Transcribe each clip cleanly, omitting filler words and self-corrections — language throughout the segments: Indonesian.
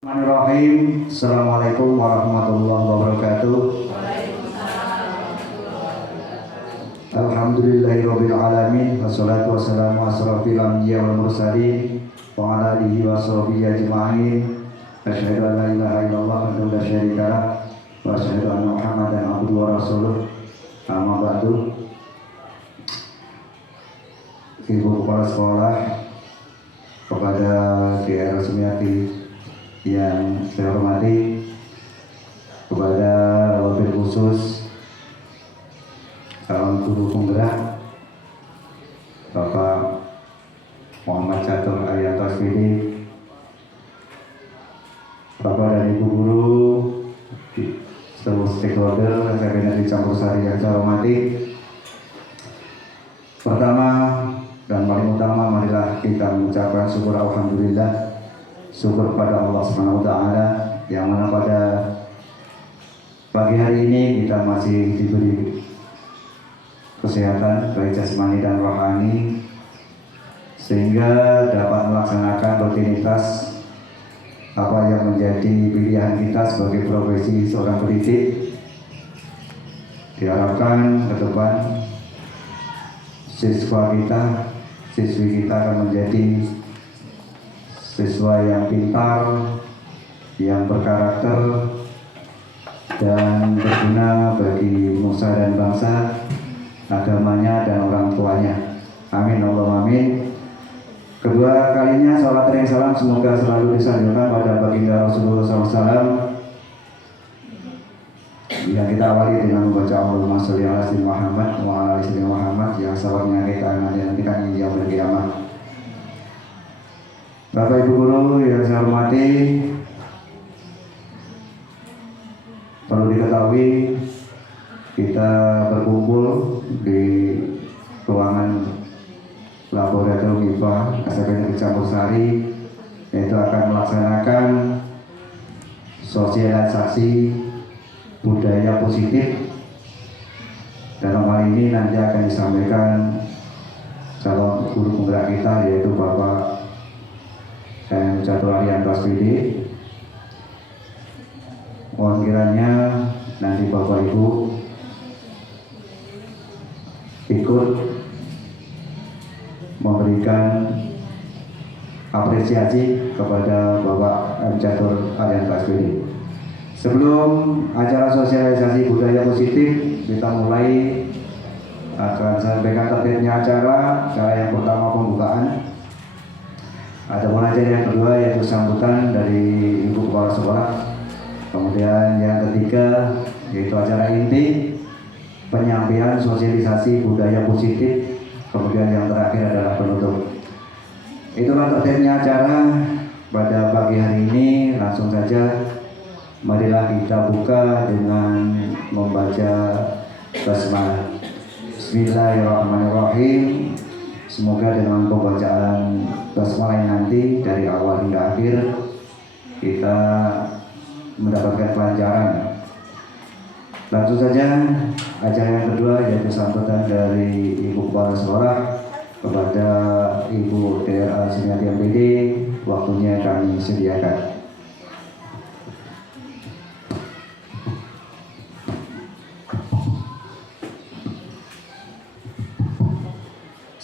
Bismillahirrahmanirrahim. Assalamualaikum warahmatullahi wabarakatuh. Alhamdulillahirabbil alamin. Wassalatu wassalamu ala asrofil anbiya wal mursalin wa ala alihi washabihi ajma'in. Asyhadu an la ilaha illallah wahdahu la syarika lah wa asyhadu anna Muhammadan abduhu wa rasuluh. Amma ba'du. Ibu kepala sekolah, kepada DR Sumiati yang saya hormati, kepada wabil khusus calon guru penggerak Bapak Muhammad Catur Arianto SPD, Bapak dan Ibu guru, seluruh stakeholder Kabinet Campur Sari yang saya hormati. Pertama dan paling utama, marilah kita mengucapkan syukur alhamdulillah, syukur pada Allah Subhanahu wa taala yang mana pada pagi hari ini kita masih diberi kesehatan baik jasmani dan rohani sehingga dapat melaksanakan rutinitas apa yang menjadi pilihan kita sebagai profesi seorang pendidik. Diharapkan ke depan siswi kita akan menjadi siswa yang pintar, yang berkarakter, dan berguna bagi nusa dan bangsa, agamanya dan orang tuanya. Amin Allahumma amin. Kedua kalinya salat dan salam semoga selalu disanjungkan pada baginda Rasulullah SAW, yang kita awali dengan membaca Allahumma sholli ala sayyidina Muhammad wa ala ali sayyidina Muhammad yang sahabatnya kita nantikan hingga yaumil qiyamah. Bapak Ibu guru yang saya hormati, perlu diketahui kita berkumpul di ruangan laboratorium IPA SMP Negeri Campur Sari, yaitu akan melaksanakan sosialisasi budaya positif. Dalam hal ini nanti akan disampaikan calon guru penggerak kita, yaitu Bapak Catur Arianto SPD. Mohon kiranya nanti Bapak Ibu ikut memberikan apresiasi kepada Bapak Catur Arianto SPD. Sebelum acara sosialisasi budaya positif kita mulai, akan sampaikan tertibnya acara. Cara yang pertama pembukaan, ada pengajar yang kedua yaitu sambutan dari Ibu Kepala Sekolah, kemudian yang ketiga yaitu acara inti penyampaian sosialisasi budaya positif, kemudian yang terakhir adalah penutup. Itulah tertibnya acara pada pagi hari ini. Langsung saja, marilah kita buka dengan membaca basmalah. Bismillahirrahmanirrahim. Semoga dengan pembacaan basmalah nanti dari awal hingga akhir kita mendapatkan pelajaran. Langsung saja acara yang kedua yaitu sambutan dari Ibu Kepala Sekolah kepada Ibu DR Sumiati MPD. Waktunya kami sediakan.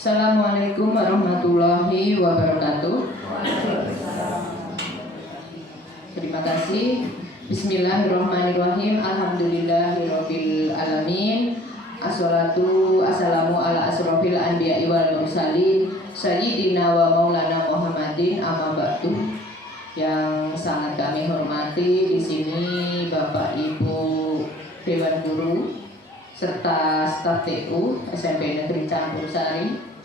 Assalamualaikum warahmatullahi wabarakatuh. Terima kasih. Bismillahirrahmanirrahim. Alhamdulillahirabbil alamin. Assalatu wassalamu ala asrofil anbiya'i wal mursalin sayyidina wa maulana Muhammadin, amma ba'du. Yang sangat kami hormati di sini Bapak Ibu Dewan Guru serta staf TU SMP Negeri Campur Sari.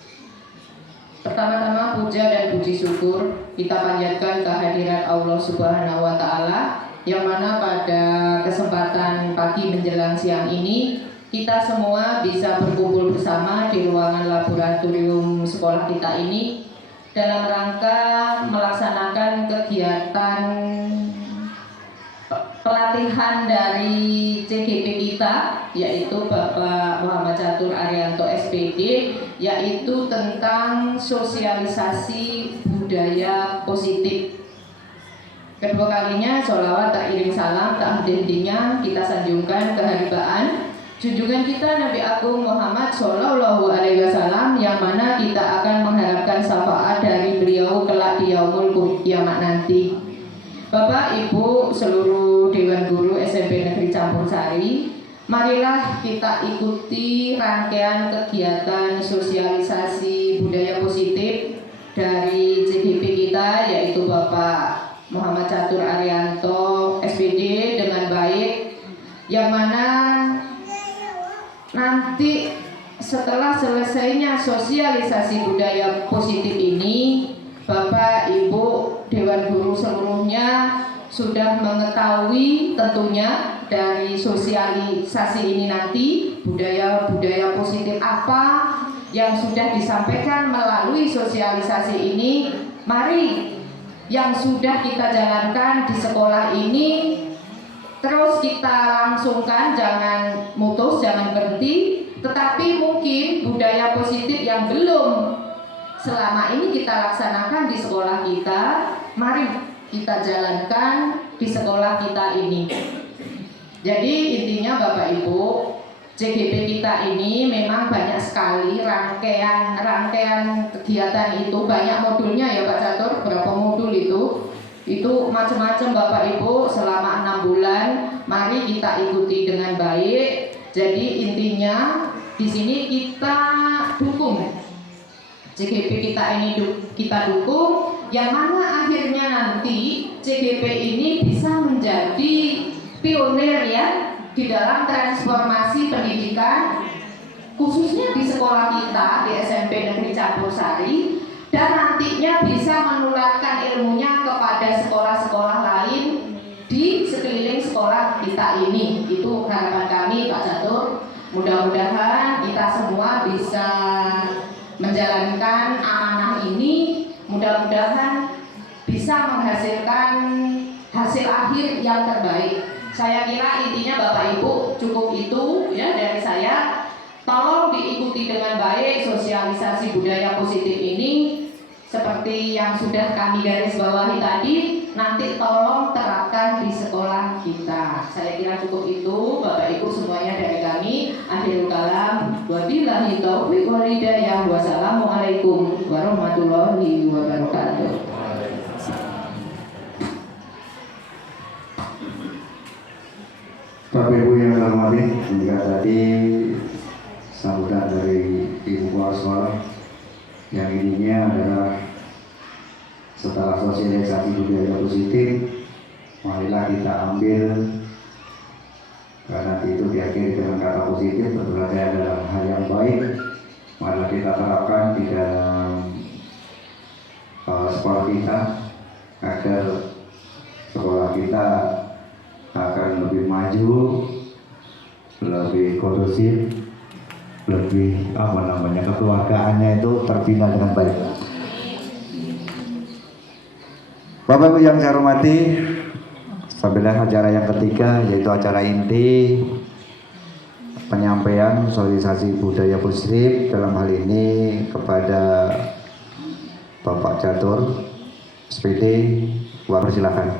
Pertama-tama puja dan puji syukur kita panjatkan kehadirat Allah Subhanahu wa taala, yang mana pada kesempatan pagi menjelang siang ini kita semua bisa berkumpul bersama di ruangan laboratorium sekolah kita ini dalam rangka melaksanakan kegiatan pelatihan dari CGP kita, yaitu Bapak Muhammad Catur Arianto SPD, yaitu tentang sosialisasi budaya positif. Kedua kalinya sholawat tak iring salam tak henti-hentinya kita sanjungkan keharibaan junjungan kita Nabi Agung Muhammad Shallallahu Alaihi Wasallam, yang mana kita akan mengharapkan syafaat dari beliau kelak di yaumul kiamat nanti. Bapak, Ibu, seluruh Dewan Guru SMP Negeri Campursari, marilah kita ikuti rangkaian kegiatan sosialisasi budaya positif dari CGP kita, yaitu Bapak Muhammad Catur Arianto SPD dengan baik, yang mana nanti setelah selesainya sosialisasi budaya positif ini, Bapak Ibu Dewan Guru seluruhnya sudah mengetahui tentunya dari sosialisasi ini nanti budaya-budaya positif apa yang sudah disampaikan melalui sosialisasi ini. Mari yang sudah kita jalankan di sekolah ini terus kita langsungkan, jangan mutus, jangan berhenti. Tetapi mungkin budaya positif yang belum selama ini kita laksanakan di sekolah kita, mari kita jalankan di sekolah kita ini. Jadi intinya Bapak Ibu, CGP kita ini memang banyak sekali rangkaian kegiatan itu, banyak modulnya ya Pak Catur. Berapa modul itu macam-macam Bapak Ibu selama 6 bulan. Mari kita ikuti dengan baik. Jadi intinya di sini kita dukung CGP kita ini, kita dukung, yang mana akhirnya nanti CGP ini bisa menjadi pionir ya di dalam transformasi pendidikan, khususnya di sekolah kita di SMP Negeri Campursari, dan nantinya bisa menularkan ilmunya kepada sekolah-sekolah lain di sekeliling sekolah kita ini. Itu harapan kami Pak Catur. Mudah-mudahan kita semua bisa menjalankan amanah ini, mudah-mudahan bisa menghasilkan hasil akhir yang terbaik. Saya kira intinya Bapak Ibu cukup itu ya dari saya. Tolong diikuti dengan baik sosialisasi budaya positif ini, seperti yang sudah kami garis bawahi tadi. Nanti tolong terapkan di sekolah kita. Saya kira cukup itu Bapak Ibu semuanya dari kami. Akhirul kalam, wabillahi taufiq wal hidayah. Wassalamualaikum warahmatullahi wabarakatuh. Bapak Ibu yang saya hormati, jika tadi sambutan dari Ibu Kepala Sekolah yang ininya adalah setelah sosialisasi budaya positif, marilah kita ambil, karena itu diakhiri dengan kata positif, tentu saja adalah hal yang baik. Marilah kita terapkan di dalam sekolah kita agar sekolah kita akan lebih maju, lebih kondusif, lebih kekeluargaannya itu terbina dengan baik. Bapak Ibu yang saya hormati, sampailah acara yang ketiga, yaitu acara inti penyampaian sosialisasi budaya positif, dalam hal ini kepada Bapak Catur SPD. Silakan.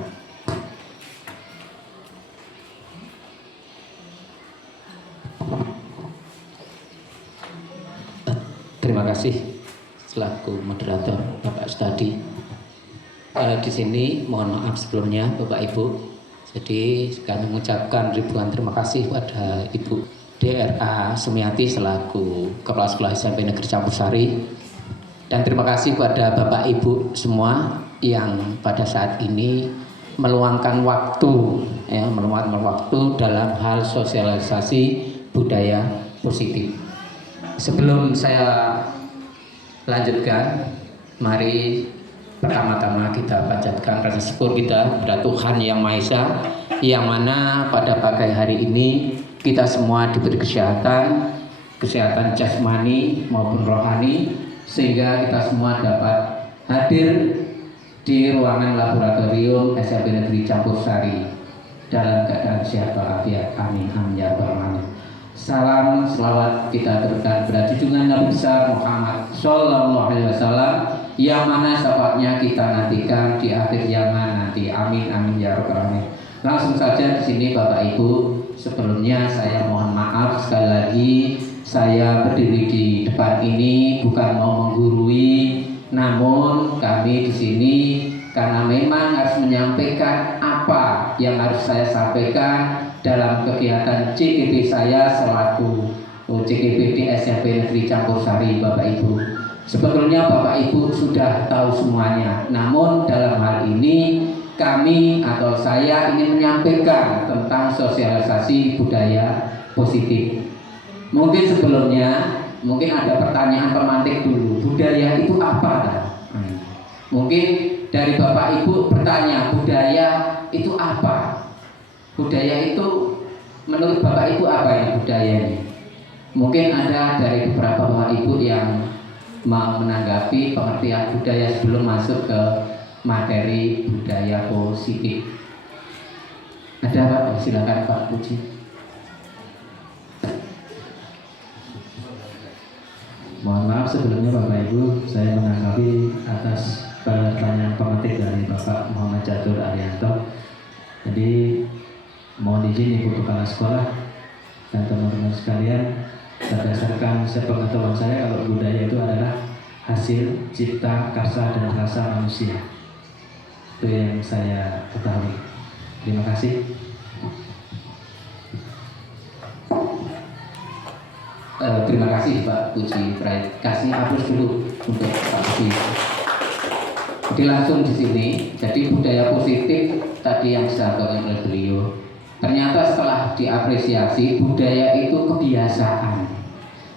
Terima kasih selaku moderator Bapak Stadi. Di sini mohon maaf sebelumnya Bapak Ibu. Jadi kami mengucapkan ribuan terima kasih pada Ibu DRA Sumiati selaku Kepala Sekolah SMP Negeri Campursari, dan terima kasih kepada Bapak Ibu semua yang pada saat ini meluangkan waktu dalam hal sosialisasi budaya positif. Sebelum saya lanjutkan, mari pertama-tama kita panjatkan rasa syukur kita kepada Tuhan Yang Maha Esa, yang mana pada pagi hari ini kita semua diberi kesehatan jasmani maupun rohani, sehingga kita semua dapat hadir di ruangan laboratorium SMP Negeri Campursari dalam keadaan sehat walafiat. Amin amin ya rabbal alamin. Salam selawat kita terutkan pada junjungan Nabi besar Muhammad Sallallahu Alaihi Wasallam, yang mana syafaatnya kita nantikan di akhir zaman nanti. Amin amin ya rabbal alamin. Langsung saja di sini Bapak Ibu, sebelumnya saya mohon maaf sekali lagi, saya berdiri di depan ini bukan mau menggurui, namun kami di sini karena memang harus menyampaikan apa yang harus saya sampaikan dalam kegiatan CGP saya selaku CGP di SMP Negeri Campur Sari. Bapak Ibu, sebetulnya Bapak Ibu sudah tahu semuanya, namun dalam hal ini kami atau saya ingin menyampaikan tentang sosialisasi budaya positif. Mungkin sebelumnya mungkin ada pertanyaan pemantik dulu, budaya itu apa? Mungkin dari Bapak Ibu bertanya, budaya itu apa? Budaya itu menurut Bapak Ibu apa ya budaya ini? Mungkin ada dari beberapa Bapak Ibu yang mau menanggapi pengertian budaya sebelum masuk ke materi budaya positif. Ada Pak? Silakan Pak Puji. Mohon maaf sebelumnya Bapak Ibu, saya menanggapi atas pertanyaan pemetik dari Bapak Muhammad Catur Arianto. Jadi mohon izin Ibu Kepala Sekolah dan teman-teman sekalian, berdasarkan sepengetahuan saya kalau budaya itu adalah hasil cipta karsa dan rasa manusia. Itu yang saya ketahui. Terima kasih. Terima kasih Pak Puji. Kasih hapus dulu untuk Pak Puji. Jadi langsung di sini. Jadi budaya positif tadi yang disampaikan oleh beliau. Ternyata setelah diapresiasi, budaya itu kebiasaan.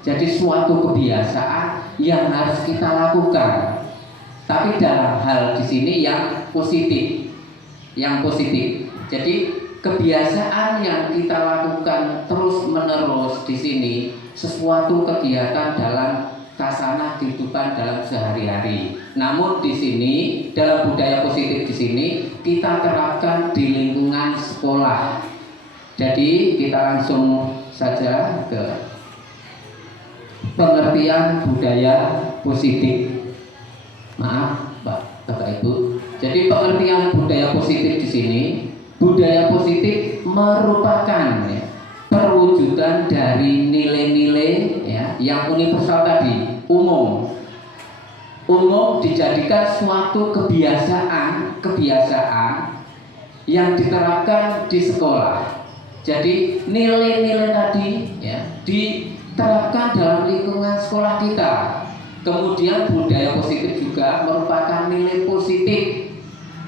Jadi suatu kebiasaan yang harus kita lakukan. Tapi dalam hal di sini yang positif, Jadi kebiasaan yang kita lakukan terus menerus di sini sesuatu kegiatan dalam kasanah kehidupan dalam sehari-hari. Namun di sini dalam budaya positif di sini kita terapkan di lingkungan sekolah. Jadi kita langsung saja ke pengertian budaya positif. Maaf, Bapak Ibu. Jadi pengertian budaya positif di sini, budaya positif merupakan perwujudan dari nilai-nilai yang universal tadi, umum dijadikan suatu kebiasaan yang diterapkan di sekolah. Jadi nilai-nilai tadi diterapkan dalam lingkungan sekolah kita. Kemudian budaya positif juga merupakan nilai positif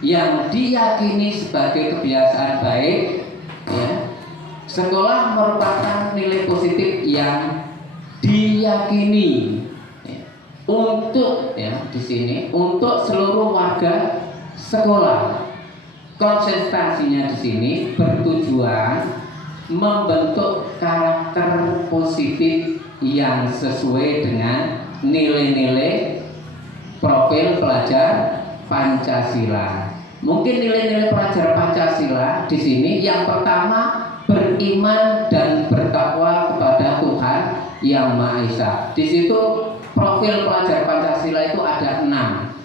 yang diyakini sebagai kebiasaan baik. Sekolah merupakan nilai positif yang diyakini untuk di sini untuk seluruh warga sekolah. Konsentrasinya di sini bertujuan membentuk karakter positif yang sesuai dengan nilai-nilai profil pelajar Pancasila. Mungkin nilai-nilai pelajar Pancasila di sini yang pertama beriman dan bertakwa kepada Tuhan Yang Maha Esa. Di situ profil pelajar Pancasila itu ada 6,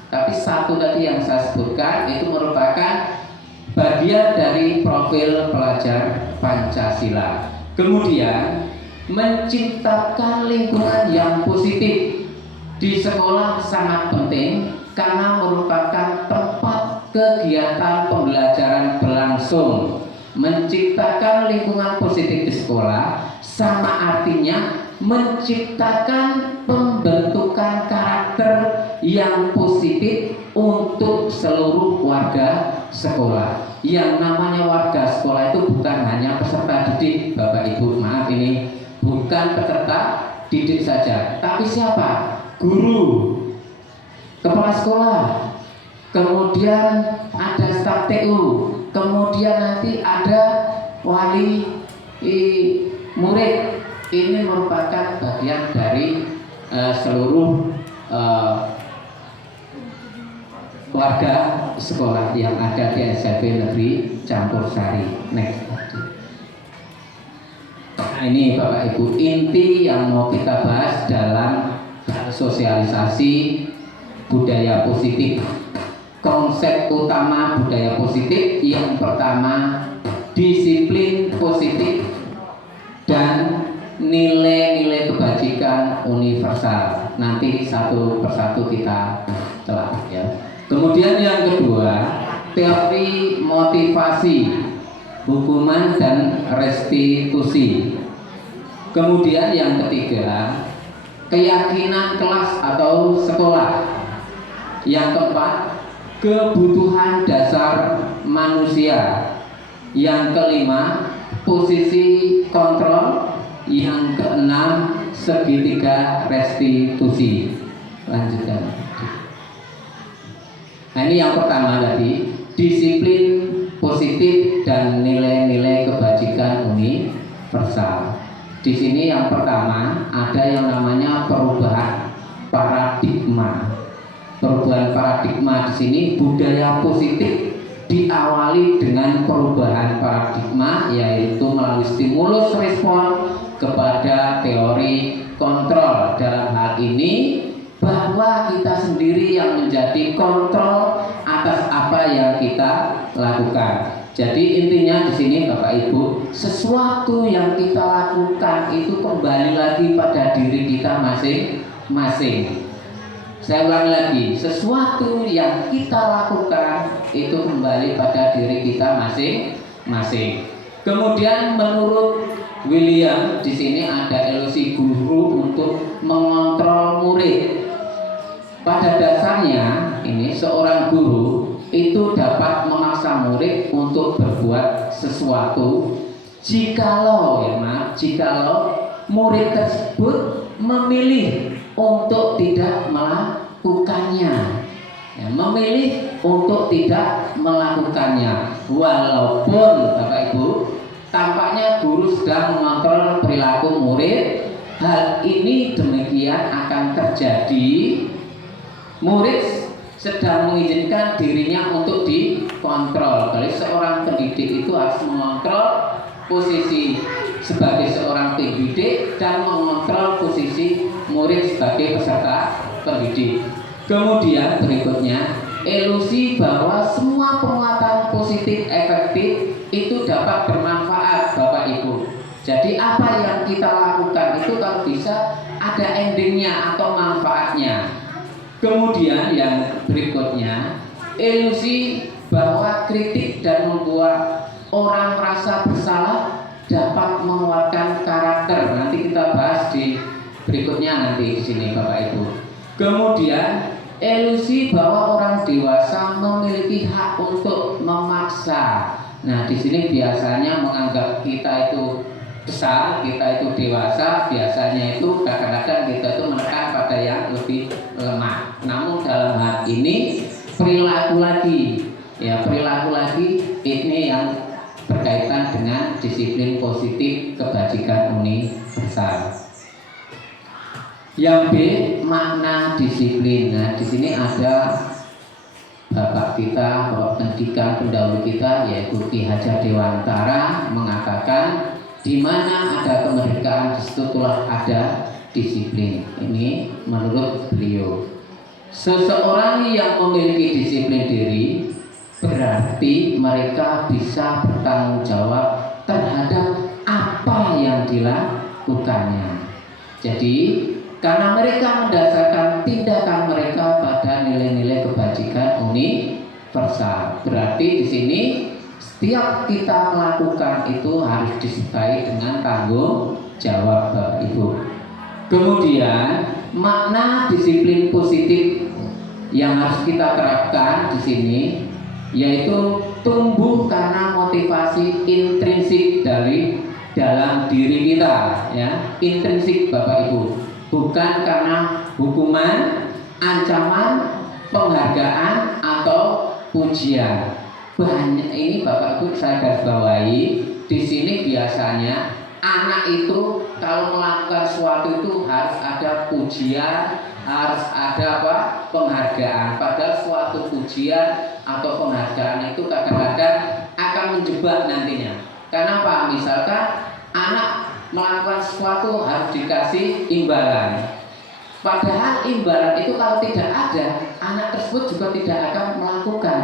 tapi satu tadi yang saya sebutkan itu merupakan bagian dari profil pelajar Pancasila. Kemudian menciptakan lingkungan yang positif di sekolah sangat penting karena merupakan tempat kegiatan pembelajaran berlangsung. Menciptakan lingkungan positif di sekolah sama artinya menciptakan pembentukan karakter yang positif untuk seluruh warga sekolah. Yang namanya warga sekolah itu bukan hanya peserta didik, Bapak Ibu, maaf ini bukan peserta didik saja, tapi siapa? Guru, kepala sekolah, kemudian ada staf TU, kemudian nanti ada wali murid. Ini merupakan bagian dari seluruh warga sekolah yang ada di SMP Negeri Campur Sari. Next. Nah, ini Bapak Ibu inti yang mau kita bahas dalam sosialisasi budaya positif. Konsep utama budaya positif yang pertama disiplin positif dan nilai-nilai kebajikan universal. Nanti satu persatu kita telah ya. Kemudian yang kedua teori motivasi, hukuman dan restitusi. Kemudian yang ketiga, keyakinan kelas atau sekolah. Yang keempat, kebutuhan dasar manusia. Yang kelima, posisi kontrol. Yang keenam, segitiga restitusi. Lanjutkan. Nah, ini yang pertama tadi, disiplin positif dan nilai-nilai kebajikan universal. Di sini yang pertama ada yang namanya perubahan paradigma. Perubahan paradigma di sini budaya positif diawali dengan perubahan paradigma, yaitu melalui stimulus respon kepada teori kontrol. Dalam hal ini bahwa kita sendiri yang menjadi kontrol atas apa yang kita lakukan. Jadi intinya di sini Bapak Ibu, sesuatu yang kita lakukan itu kembali lagi pada diri kita masing-masing. Saya ulangi lagi, sesuatu yang kita lakukan itu kembali pada diri kita masing-masing. Kemudian menurut William di sini ada ilusi guru untuk mengontrol murid. Pada dasarnya ini seorang guru itu dapat memaksa murid untuk berbuat sesuatu jikalau murid tersebut memilih untuk tidak melakukannya. Ya, memilih untuk tidak melakukannya, walaupun Bapak Ibu tampaknya guru sedang mengontrol perilaku murid. Hal ini demikian akan terjadi. Murid sedang mengizinkan dirinya untuk dikontrol. Jadi seorang pendidik itu harus mengontrol posisi sebagai seorang pendidik dan mengontrol posisi murid sebagai peserta pendidik. Kemudian berikutnya, ilusi bahwa semua penguatan positif efektif itu dapat bermanfaat Bapak Ibu. Jadi apa yang kita lakukan itu kalau bisa ada endingnya atau manfaatnya. Kemudian yang berikutnya, ilusi bahwa kritik dan membuat orang merasa bersalah dapat menguatkan karakter. Nanti kita bahas di berikutnya nanti di sini Bapak Ibu. Kemudian ilusi bahwa orang dewasa memiliki hak untuk memaksa. Nah, di sini biasanya menganggap kita itu besar, kita itu dewasa, biasanya itu kadang-kadang kita itu menekan pada yang lebih lemah. Namun dalam hal ini perilaku lagi ini yang berkaitan dengan disiplin positif kebajikan universal. Yang B, makna disiplin. Nah, di sini ada Bapak kita, Bapak pendidikan pendahulu kita yaitu Ki Hajar Dewantara mengatakan di mana ada kemerdekaan di situ telah ada disiplin. Ini menurut beliau. Seseorang yang memiliki disiplin diri berarti mereka bisa bertanggung jawab terhadap apa yang dilakukannya. Jadi karena mereka mendasarkan tindakan mereka pada nilai-nilai kebajikan universal. Berarti di sini setiap kita melakukan itu harus disertai dengan tanggung jawab Bapak Ibu. Kemudian makna disiplin positif yang harus kita terapkan di sini yaitu tumbuh karena motivasi intrinsik dari dalam diri kita, ya, intrinsik Bapak Ibu, bukan karena hukuman, ancaman, penghargaan atau pujian. Banyak ini Bapak Ibu saya garis bawahi di sini biasanya anak itu kalau melakukan sesuatu itu harus ada pujian, harus ada penghargaan. Padahal suatu pujian atau penghargaan itu kadang-kadang akan menjebak nantinya. Kenapa? Misalkan anak melakukan sesuatu harus dikasih imbalan. Padahal imbalan itu kalau tidak ada, anak tersebut juga tidak akan melakukan.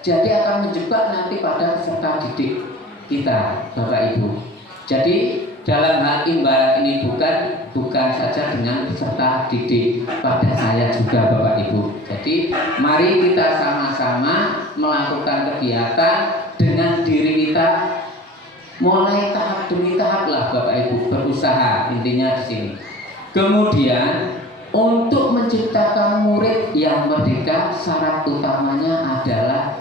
Jadi akan menjebak nanti pada peserta didik kita, Bapak Ibu. Jadi dalam hal imbalan ini bukan saja dengan peserta didik, pada saya juga Bapak Ibu. Jadi mari kita sama-sama melakukan kegiatan dengan diri kita, mulai tahap demi tahap lah Bapak Ibu, berusaha intinya di sini. Kemudian untuk menciptakan murid yang merdeka, syarat utamanya adalah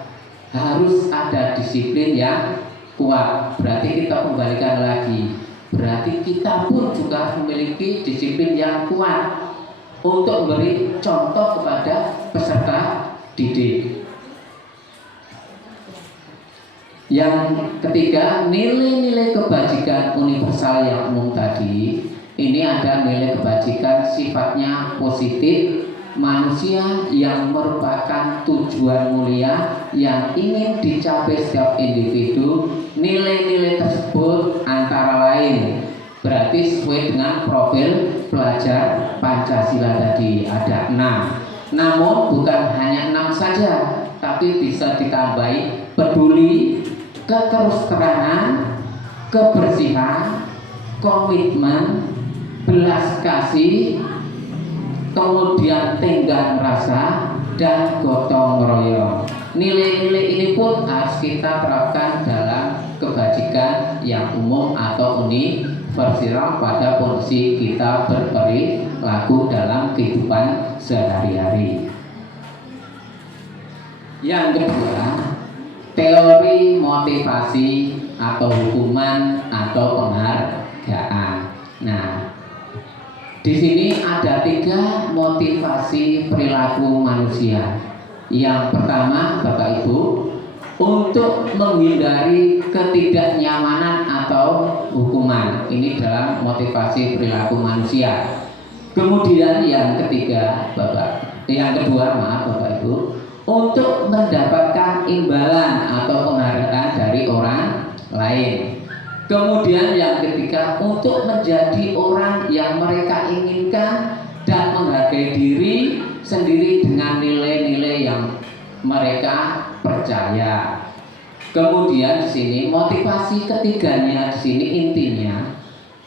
harus ada disiplin yang kuat. Berarti kita kembalikan lagi, berarti kita pun juga memiliki disiplin yang kuat untuk memberi contoh kepada peserta didik. Yang ketiga, nilai-nilai kebajikan universal yang umum tadi. Ini ada nilai kebajikan sifatnya positif, manusia yang merupakan tujuan mulia yang ingin dicapai setiap individu. Nilai-nilai tersebut antara lain berarti sesuai dengan profil pelajar Pancasila tadi ada 6. Namun bukan hanya 6 saja, tapi bisa ditambahi peduli, keterus-terangan, kebersihan, komitmen, belas kasih, kemudian tenggang rasa, dan gotong royong. Nilai-nilai ini pun harus kita terapkan dalam kebajikan yang umum atau universal pada kondisi kita berperilaku dalam kehidupan sehari-hari. Yang kedua, teori motivasi atau hukuman atau penghargaan. Nah, di sini ada 3 motivasi perilaku manusia. Yang pertama, Bapak Ibu, untuk menghindari ketidaknyamanan atau hukuman. Ini dalam motivasi perilaku manusia. Kemudian yang kedua, Bapak Ibu, untuk mendapatkan imbalan atau penghargaan dari orang lain. Kemudian yang ketiga, untuk menjadi orang yang mereka inginkan dan menghargai diri sendiri dengan nilai-nilai yang mereka percaya. Kemudian di sini motivasi ketiganya di sini intinya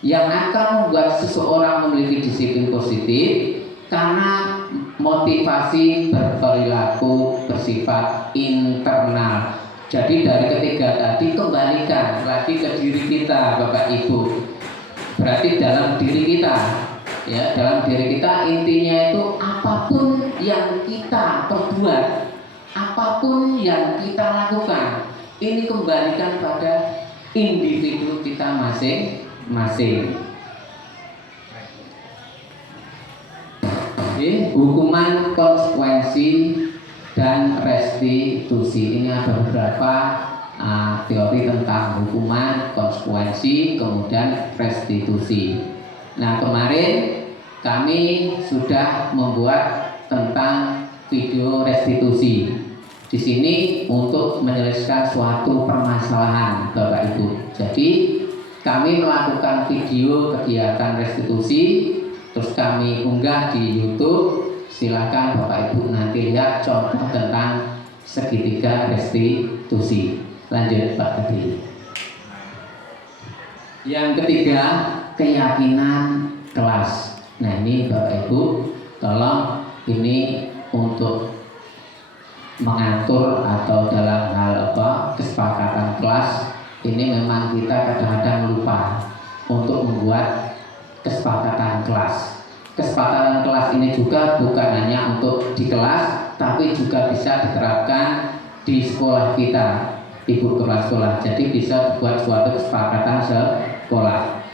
yang akan membuat seseorang memiliki disiplin positif karena motivasi berperilaku bersifat internal. Jadi dari ketiga tadi kembalikan lagi ke diri kita Bapak Ibu. Berarti dalam diri kita, ya, dalam diri kita intinya itu apapun yang kita perbuat, apapun yang kita lakukan, ini kembalikan pada individu kita masing-masing. Oke, hukuman, konsekuensi, dan restitusi. Ini ada beberapa teori tentang hukuman, konsekuensi, kemudian restitusi. Nah, kemarin kami sudah membuat tentang video restitusi. Di sini untuk menyelesaikan suatu permasalahan, Bapak Ibu. Jadi kami melakukan video kegiatan restitusi, terus kami unggah di YouTube. Silakan Bapak Ibu nanti lihat contoh tentang segitiga restitusi. Lanjut Pak Tadi. Yang ketiga, keyakinan kelas. Nah, ini Bapak Ibu, tolong ini untuk mengatur atau dalam hal kesepakatan kelas. Ini memang kita kadang-kadang lupa untuk membuat kesepakatan kelas. Kesepakatan kelas ini juga bukan hanya untuk di kelas, tapi juga bisa diterapkan di sekolah kita, Ibu Kepala Sekolah. Jadi bisa buat suatu kesepakatan sekolah.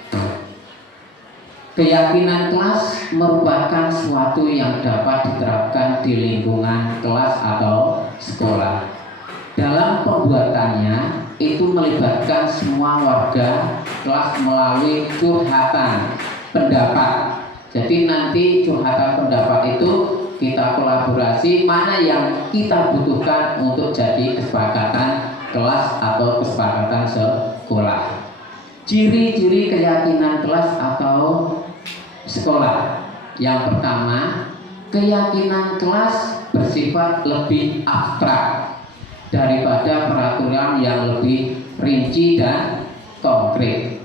Keyakinan kelas merupakan suatu yang dapat diterapkan di lingkungan kelas atau sekolah. Dalam pembuatannya itu melibatkan semua warga kelas melalui curhatan pendapat. Jadi nanti curhatan pendapat itu kita kolaborasi mana yang kita butuhkan untuk jadi kesepakatan kelas atau kesepakatan sekolah. Ciri-ciri keyakinan kelas atau sekolah. Yang pertama, keyakinan kelas bersifat lebih abstrak daripada peraturan yang lebih rinci dan konkret.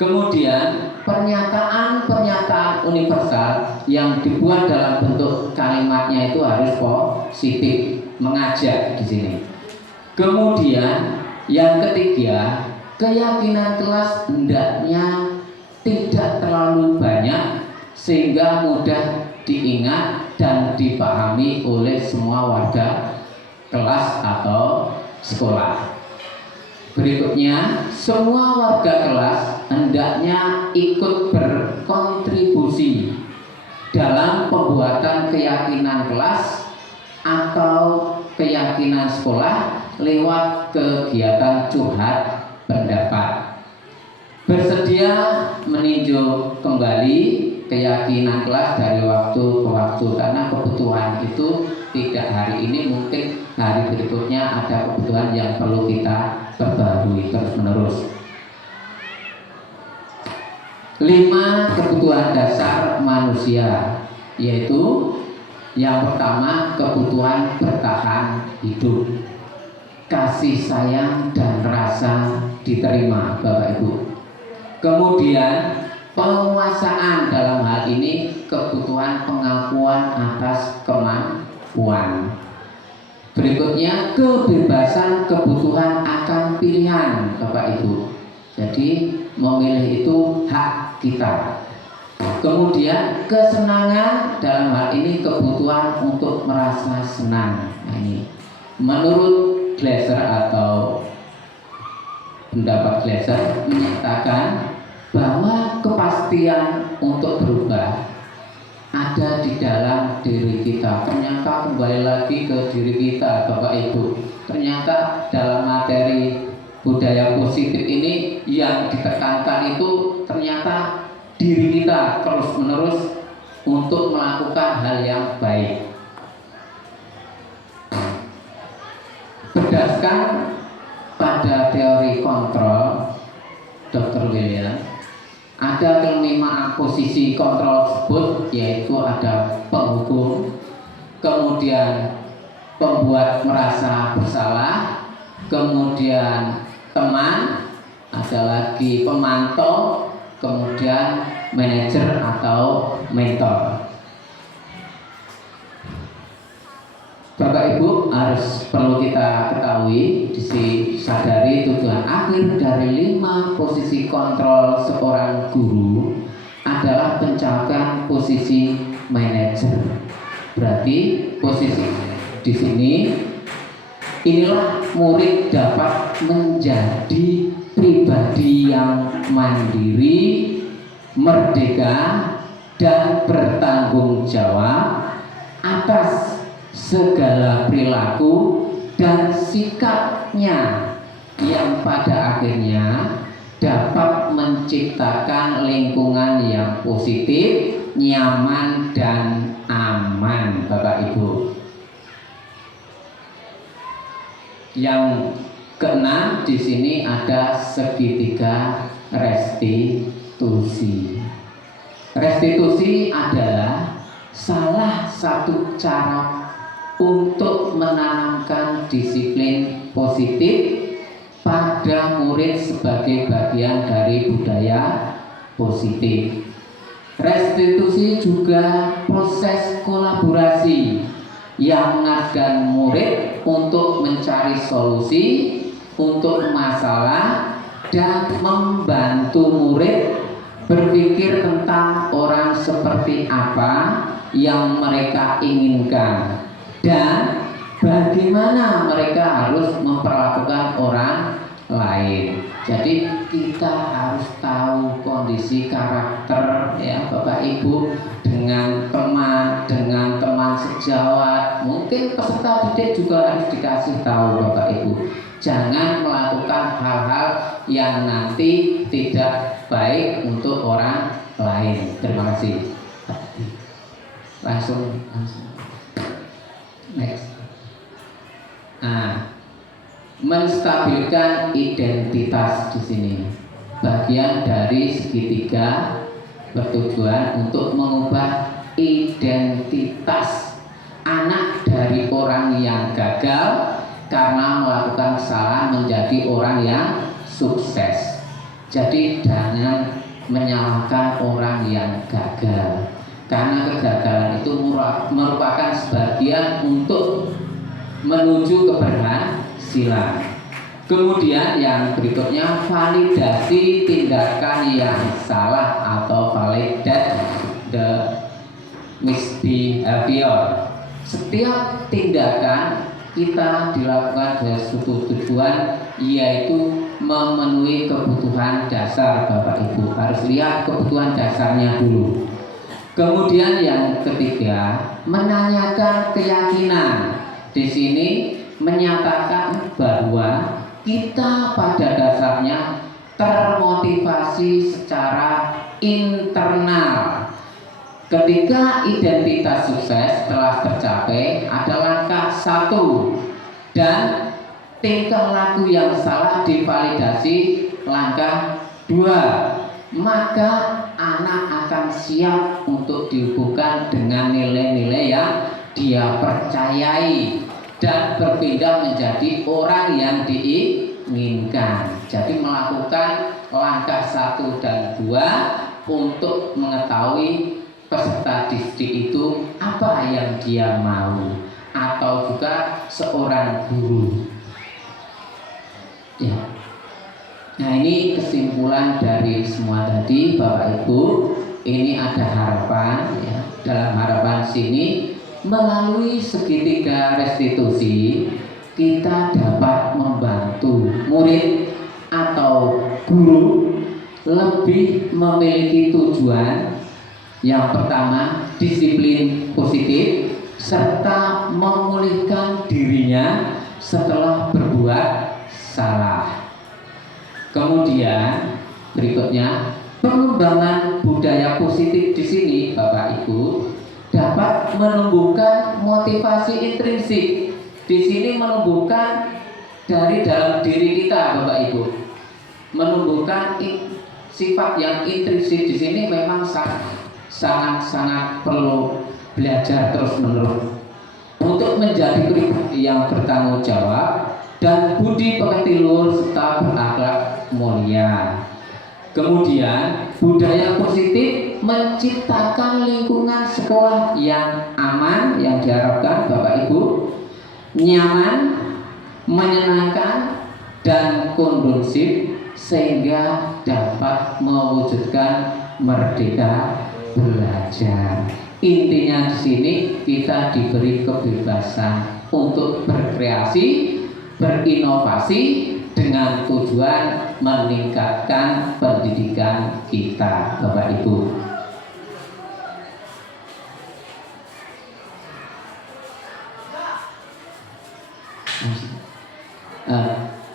Kemudian pernyataan-pernyataan universal yang dibuat dalam bentuk kalimatnya itu harus positif, mengajak di sini. Kemudian yang ketiga, keyakinan kelas hendaknya tidak terlalu banyak sehingga mudah diingat dan dipahami oleh semua warga kelas atau sekolah. Berikutnya, semua warga kelas hendaknya ikut berkontribusi dalam pembuatan keyakinan kelas atau keyakinan sekolah lewat kegiatan curhat pendapat. Bersedia meninjau kembali keyakinan kelas dari waktu ke waktu, karena kebutuhan itu tidak hari ini, mungkin hari berikutnya ada kebutuhan yang perlu kita perbarui terus menerus. 5 kebutuhan dasar manusia, yaitu yang pertama kebutuhan bertahan hidup, kasih sayang dan rasa diterima Bapak Ibu. Kemudian penguasaan, dalam hal ini kebutuhan pengakuan atas kemampuan. Berikutnya kebebasan, kebutuhan akan pilihan Bapak Ibu. Jadi memilih itu hak kita. Kemudian kesenangan, dalam hal ini kebutuhan untuk merasa senang. Nah, ini menurut Glasser atau pendapat Glasser menyatakan bahwa kepastian untuk berubah ada di dalam diri kita. Ternyata kembali lagi ke diri kita Bapak Ibu. Ternyata dalam materi budaya positif ini yang ditekankan itu ternyata diri kita terus menerus untuk melakukan hal yang baik. Berdasarkan pada teori kontrol Dr. William, ada kelima posisi kontrol tersebut, yaitu ada penghukum, kemudian pembuat merasa bersalah, kemudian teman, ada lagi pemantau, kemudian manajer atau mentor. Bapak Ibu harus perlu kita ketahui, disadari tujuan akhir dari 5 posisi kontrol seorang guru adalah pencapaian posisi manajer. Berarti posisi di sini inilah murid dapat menjadi pribadi yang mandiri, merdeka, dan bertanggung jawab atas segala perilaku dan sikapnya yang pada akhirnya dapat menciptakan lingkungan yang positif, nyaman, dan aman Bapak Ibu. Yang keenam, di sini ada segitiga restitusi. Restitusi adalah salah satu cara untuk menanamkan disiplin positif pada murid sebagai bagian dari budaya positif. Restitusi juga proses kolaborasi yang mengajak murid untuk mencari solusi untuk masalah dan membantu murid berpikir tentang orang seperti apa yang mereka inginkan dan bagaimana mereka harus memperlakukan orang lain. Jadi kita harus tahu kondisi karakter ya Bapak Ibu dengan teman sejawat. Mungkin peserta didik juga harus dikasih tahu Bapak Ibu. Jangan melakukan hal-hal yang nanti tidak baik untuk orang lain. Terima kasih. Langsung. Next. Nah, menstabilkan identitas di sini. bagian dari segitiga bertujuan untuk mengubah identitas anak dari orang yang gagal karena melakukan kesalahan menjadi orang yang sukses. Jadi jangan menyalahkan orang yang gagal, karena kegagalan itu merupakan sebagian untuk menuju keberhasilan. Kemudian yang berikutnya, validasi tindakan yang salah atau validate the misbehavior. Setiap tindakan kita dilakukan dengan suatu tujuan, yaitu memenuhi kebutuhan dasar. Bapak Ibu harus lihat kebutuhan dasarnya dulu. Kemudian yang ketiga, menanyakan keyakinan. Di sini menyatakan bahwa kita pada dasarnya termotivasi secara internal. Ketika identitas sukses telah tercapai, ada langkah 1, dan tingkah laku yang salah divalidasi langkah 2, maka anak akan siap untuk dihubungkan dengan nilai-nilai yang dia percayai dan berpindah menjadi orang yang diinginkan. Jadi melakukan langkah 1 dan 2 untuk mengetahui peserta didik itu apa yang dia mau, atau juga seorang guru. Ya. Nah, ini kesimpulan dari semua tadi, Bapak Ibu. Ini ada harapan, ya. Dalam harapan sini, melalui segitiga restitusi, kita dapat membantu murid atau guru lebih memiliki tujuan. Yang pertama, disiplin positif serta memulihkan dirinya setelah berbuat salah. Kemudian berikutnya, pengembangan budaya positif di sini, Bapak Ibu, dapat menumbuhkan motivasi intrinsik. Di sini menumbuhkan dari dalam diri kita, Bapak Ibu. Menumbuhkan sifat yang intrinsik di sini memang sangat perlu belajar terus-menerus untuk menjadi pribadi yang bertanggung jawab dan budi pekerti luhur serta berakhlak mulia. Kemudian budaya positif menciptakan lingkungan sekolah yang aman, yang diharapkan Bapak Ibu, nyaman, menyenangkan, dan kondusif, sehingga dapat mewujudkan merdeka belajar. Intinya di sini kita diberi kebebasan untuk berkreasi, berinovasi dengan tujuan meningkatkan pendidikan kita, Bapak Ibu.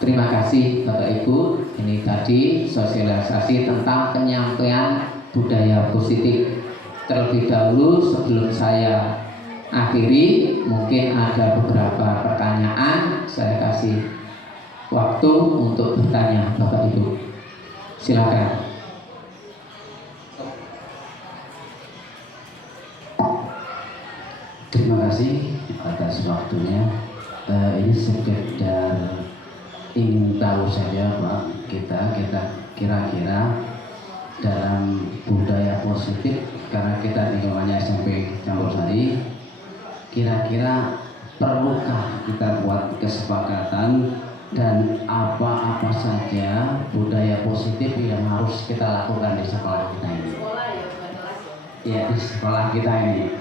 Terima kasih Bapak Ibu. Ini tadi sosialisasi tentang penyampaian budaya positif. Terlebih dahulu sebelum saya akhiri, mungkin ada beberapa pertanyaan. Saya kasih waktu untuk bertanya Bapak Ibu. Silakan. Terima kasih atas waktunya. Ini sekedar ingin tahu saja Pak, kita kira-kira dalam budaya positif, karena kita lingkungannya SMP Campur Sari, kira-kira perlukah kita buat kesepakatan dan apa-apa saja budaya positif yang harus kita lakukan di sekolah kita ini? Ya, di sekolah kita ini.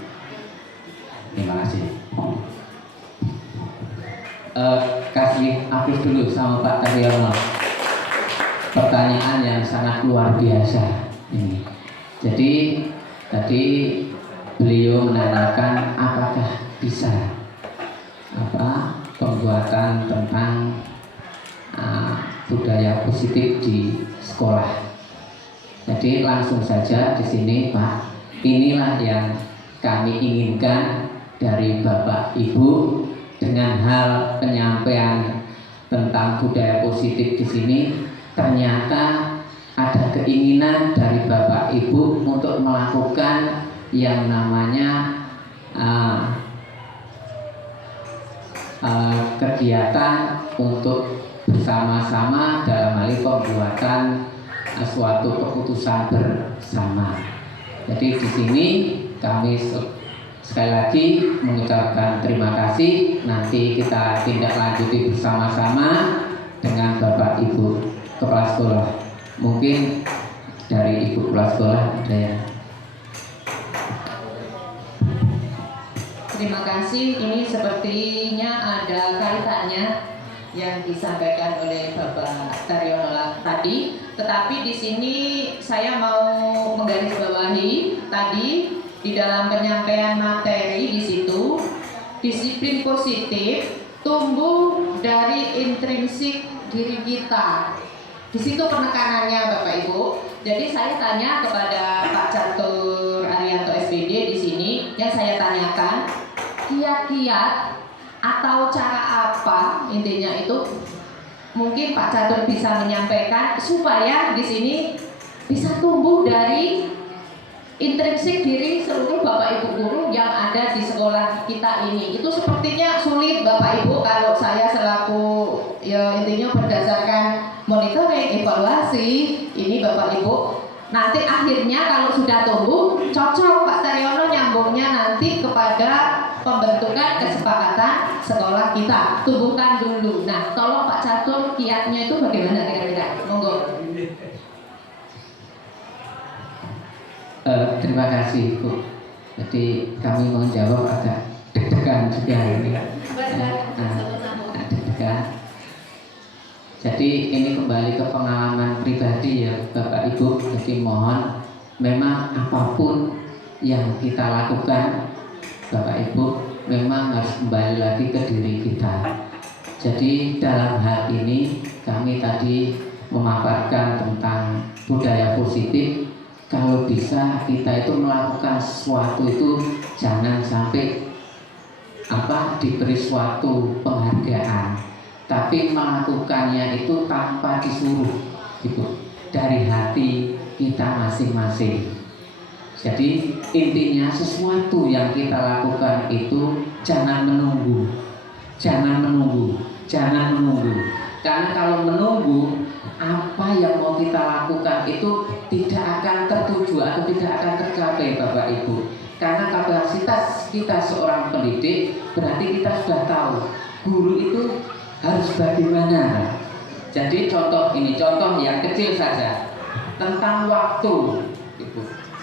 Terima kasih. Kasih Agus dulu sama Pak Taryono. Pertanyaan yang sangat luar biasa ini. Jadi tadi beliau menanyakan apakah bisa pembuatan tentang budaya positif di sekolah. Jadi langsung saja di sini Pak, inilah yang kami inginkan dari Bapak Ibu dengan hal penyampaian tentang budaya positif di sini. Ternyata keinginan dari Bapak Ibu untuk melakukan yang namanya kegiatan untuk bersama-sama dalam hal ini pembuatan suatu keputusan bersama. Jadi di sini kami sekali lagi mengucapkan terima kasih. Nanti kita tindak lanjuti bersama-sama dengan Bapak Ibu Kepala Sekolah. Mungkin dari Ibu Kepala Sekolah ada yang. Terima kasih. Ini sepertinya ada kaitannya yang disampaikan oleh Bapak Taryono tadi. Tetapi di sini saya mau menggarisbawahi tadi di dalam penyampaian materi di situ, disiplin positif tumbuh dari intrinsik diri kita. Di situ penekanannya Bapak Ibu. Jadi saya tanya kepada Pak Catur Arianto SPD di sini, yang saya tanyakan kiat-kiat atau cara apa, intinya itu mungkin Pak Catur bisa menyampaikan supaya di sini bisa tumbuh dari intrinsik diri seluruh Bapak Ibu guru yang ada di sekolah kita ini. Itu sepertinya sulit Bapak Ibu kalau saya selaku ya intinya berdasarkan monitoring evaluasi ini Bapak Ibu. Nanti akhirnya kalau sudah tumbuh cocok Pak Taryono nyambungnya nanti kepada pembentukan kesepakatan sekolah kita. Tumbuhkan dulu. Nah, tolong Pak Catur kiatnya itu bagaimana kira-kira? Monggo. Terima kasih Bu. Jadi kami mau jawab agak deg-degan juga ini. Deg-degan. Jadi ini kembali ke pengalaman pribadi ya Bapak Ibu. Jadi mohon memang apapun yang kita lakukan Bapak Ibu memang harus kembali lagi ke diri kita. Jadi dalam hal ini kami tadi memaparkan tentang budaya positif. Kalau bisa kita itu melakukan sesuatu itu jangan sampai diberi suatu penghargaan, tapi melakukannya itu tanpa disuruh gitu, dari hati kita masing-masing. Jadi intinya sesuatu yang kita lakukan itu jangan menunggu. Karena kalau menunggu, apa yang mau kita lakukan itu tidak akan tertuju atau tidak akan tercapai Bapak Ibu. Karena kapasitas kita seorang pendidik berarti kita sudah tahu guru itu harus bagaimana. Jadi contoh yang kecil saja tentang waktu.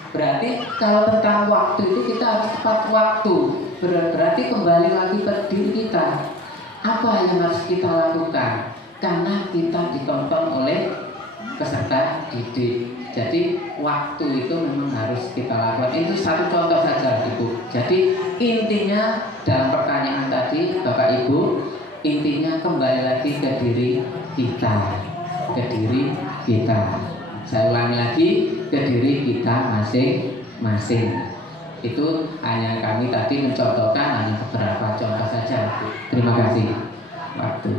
Berarti kalau tentang waktu itu kita harus tepat waktu. Berarti kembali lagi ke diri kita. Apa yang harus kita lakukan? Karena kita ditonton oleh peserta didik. Jadi waktu itu memang harus kita lakukan. Itu satu contoh saja Ibu. Jadi intinya dalam pertanyaan tadi Bapak Ibu, intinya kembali lagi ke diri kita. Saya ulangi lagi, ke diri kita masing-masing. Itu hanya kami tadi mencontohkan hanya beberapa contoh saja. Terima kasih. Waktu.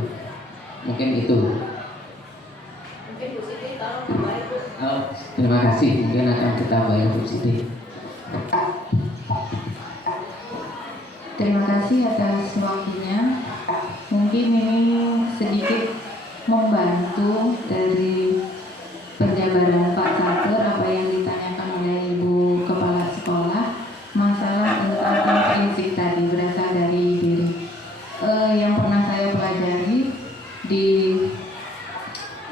Mungkin itu. Terima kasih. Mungkin akan kita bayar Bu Siti. Terima kasih atas waktunya. Mungkin ini sedikit membantu dari penjabaran Pak Catur apa yang ditanyakan oleh Ibu Kepala Sekolah, masalah tentang intrinsik tadi berasal dari diri. Yang pernah saya pelajari di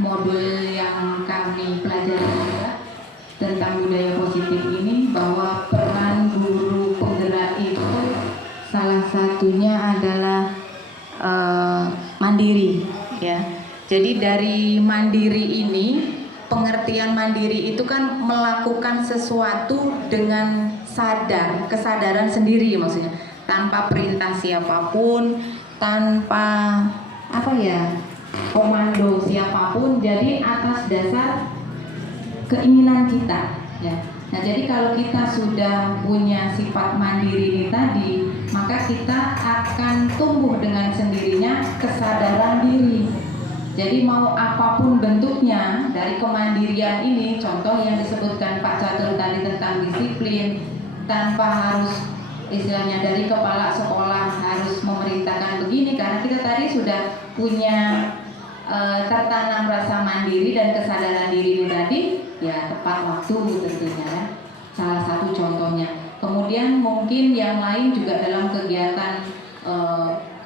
modul yang kami pelajari juga tentang budaya positif ini, bahwa peran guru penggerak itu salah satunya adalah mandiri, ya. Jadi dari mandiri ini, pengertian mandiri itu kan melakukan sesuatu dengan kesadaran sendiri maksudnya, tanpa perintah siapapun, tanpa komando siapapun, jadi atas dasar keinginan kita, ya. Nah, jadi kalau kita sudah punya sifat mandiri ini tadi, maka kita akan tumbuh dengan sendirinya kesadaran diri. Jadi mau apapun bentuknya dari kemandirian ini, contoh yang disebutkan Pak Catur tadi tentang disiplin, tanpa harus istilahnya dari kepala sekolah harus memerintahkan begini, karena kita tadi sudah punya tertanam rasa mandiri dan kesadaran diri ini tadi, ya tepat waktu tentunya kan, salah satu contohnya. Kemudian mungkin yang lain juga dalam kegiatan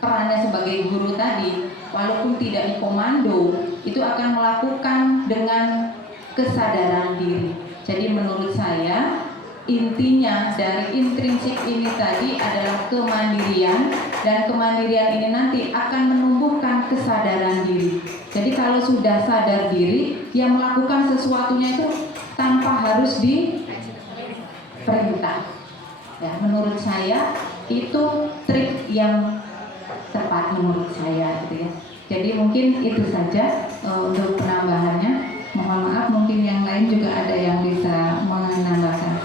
perannya sebagai guru tadi, walaupun tidak dikomando, itu akan melakukan dengan kesadaran diri. Jadi menurut saya intinya dari intrinsik ini tadi adalah kemandirian, dan kemandirian ini nanti akan menumbuhkan kesadaran diri. Jadi kalau sudah sadar diri, yang melakukan sesuatunya itu tanpa harus diperintah. Ya, menurut saya itu trik yang tepat menurut saya gitu ya. Jadi mungkin itu saja untuk penambahannya. Mohon maaf mungkin yang lain juga ada yang bisa menambahkan.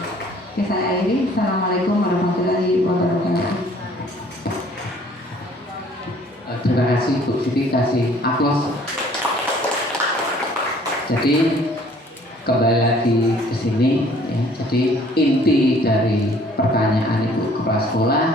Oke, saya akhiri. Assalamualaikum warahmatullahi wabarakatuh. Terima kasih Bu Siti, kasih aplaus. Jadi kembali lagi ke sini ya. Jadi inti dari pertanyaan Ibu Kepala Sekolah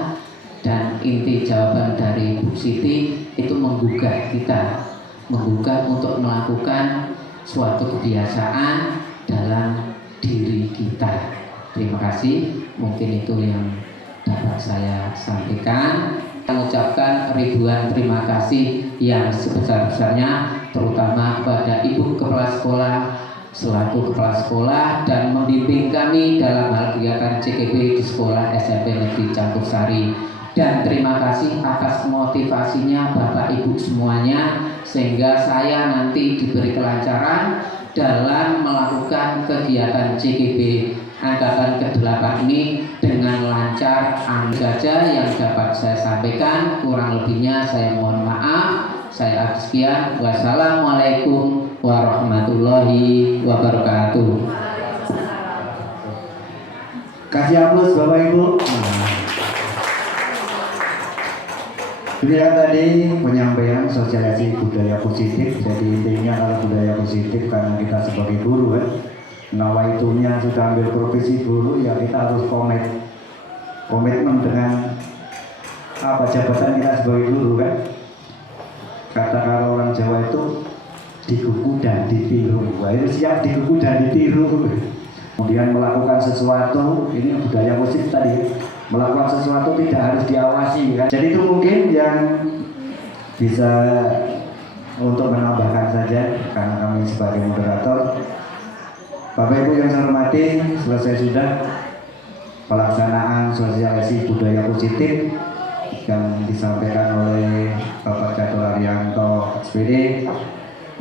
dan inti jawaban dari Bu Siti itu menggugah kita, menggugah untuk melakukan suatu kebiasaan dalam diri kita. Terima kasih, mungkin itu yang dapat saya sampaikan. Mengucapkan ribuan terima kasih yang sebesar-besarnya, terutama kepada Ibu Kepala Sekolah selaku Kepala Sekolah dan membimbing kami dalam hal kegiatan CKB di Sekolah SMP Negeri Campur Sari. Dan terima kasih atas motivasinya Bapak Ibu semuanya, sehingga saya nanti diberi kelancaran dalam melakukan kegiatan CKB angkatan ke-8 ini dengan lancar. Saja yang dapat saya sampaikan, kurang lebihnya saya mohon maaf. Saya sekian. Wassalamualaikum warahmatullahi wabarakatuh. Kasih aplaus Bapak Ibu. Ini kan tadi penyampaian sosialisasi budaya positif. Jadi intinya kalau budaya positif, karena kita sebagai guru kan, nawaitunya sudah ambil profesi guru, ya kita harus komitmen dengan apa jabatan kita sebagai guru kan. Kata kalau orang Jawa itu digugu dan ditiru. Wah, itu siap digugu dan ditiru. Kemudian melakukan sesuatu, ini budaya positif tadi, melakukan sesuatu tidak harus diawasi kan. Jadi itu mungkin yang bisa untuk menambahkan saja, karena kami sebagai moderator. Bapak Ibu yang saya hormati, selesai sudah pelaksanaan sosialisasi budaya positif yang disampaikan oleh Bapak Catur Arianto SPD.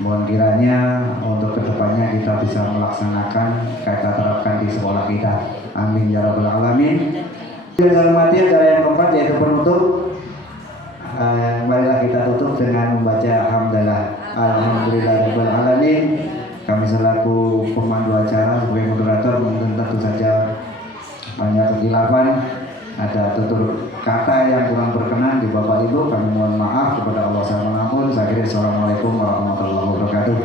Mohon kiranya untuk kedepannya kita bisa melaksanakan, kita terapkan di sekolah kita. Amin ya rabbal alamin. Yang saya hormati, acara yang keempat yaitu penutup. Marilah kita tutup dengan membaca hamdalah. Alhamdulillahirabbil alamin. Kami selaku pemandu acara sebagai moderator mungkin tentu saja banyak kekhilafan, ada tutur kata yang kurang berkenan di Bapak Ibu, kami mohon maaf kepada Allah Subhanahu wa taala. Saya kira assalamualaikum warahmatullahi wabarakatuh.